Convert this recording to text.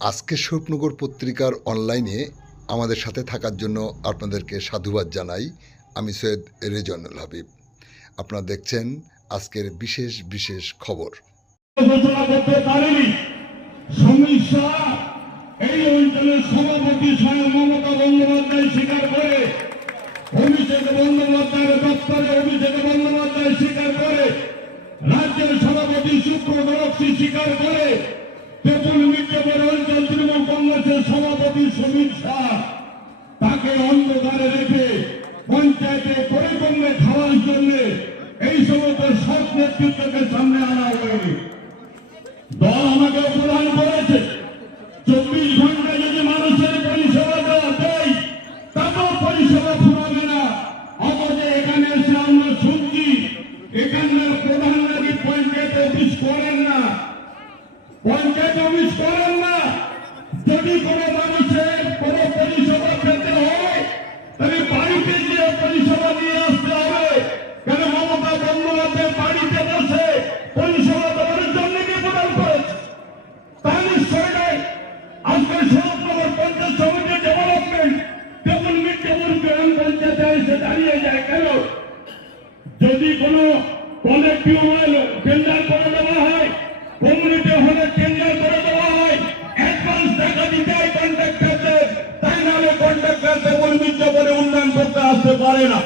আজকে স্বরূপনগর পত্রিকার অনলাইনে আমাদের সাথে থাকার জন্য আপনাদেরকে সাধুবাদ জানাই। আমি সৈয়দ রেজওয়ানুল হাবিব। আপনারা দেখছেন আজকের বিশেষ বিশেষ খবর। ঘোষণা করতে পারেনি। সমস্যা এই অঞ্চলের সভাপতি স্বয়ং মমতা বন্দ্যোপাধ্যায় স্বীকার করে, অভিষেক বন্দ্যোপাধ্যায়ের দপ্তরে অভিষেক বন্দ্যোপাধ্যায় স্বীকার করে, রাজ্যের সভাপতি সুব্রত বক্সী স্বীকার করে, তেঁতুল মির্জাপুর অঞ্চল তৃণমূল কংগ্রেসের সভাপতি সমীর শাহ তাকে অন্ধকারে রেখে পঞ্চায়েতে করে কমে খাওয়ার জন্য এই সমস্ত সব নেতৃত্বকে সামনে আনা হয়নি। দল আমাকে প্রদান করেছে 24 ঘন্টা যদি মানুষের পরিষেবা দেওয়া দেয় তাতেও পরিষেবা ফুরাবে না। আমাদের এখানে এসে আমরা শুনছি এখানকার প্রধান নাকি পঞ্চায়েত অফিস করেন না, পঞ্চায়েত অফিস করেন না। যদি কোনো মানুষের কোনো পরিষেবা পেতে হয় তাহলে বাড়িতে গিয়ে পরিষেবা নিয়ে আসতে হবে। কেন মমতা বন্দ্যোপাধ্যায় বাড়িতে বসে পরিষেবা দেওয়ার জন্য কি প্রদান করেছে? তা নিশ্চয় নয়। আজকে স্বরূপনগর পঞ্চায়েত সমিতি ডেভেলপমেন্ট তেমন মির্জাপুর গ্রাম পঞ্চায়েতে এসে দাঁড়িয়ে যায় কেন? যদি কোনো কলেজ টিউবওয়েল টেন্ডার করে দেওয়া হয়, কমিউনিটি হলে টেন্ডার করে দেওয়া হয়, অ্যাডভান্স টাকা দিতে হয় কন্ট্রাক্টরদের, তাই নাহলে কন্ট্রাক্টর তেমন মির্জাপুরে উন্নয়ন করতে আসতে পারে না।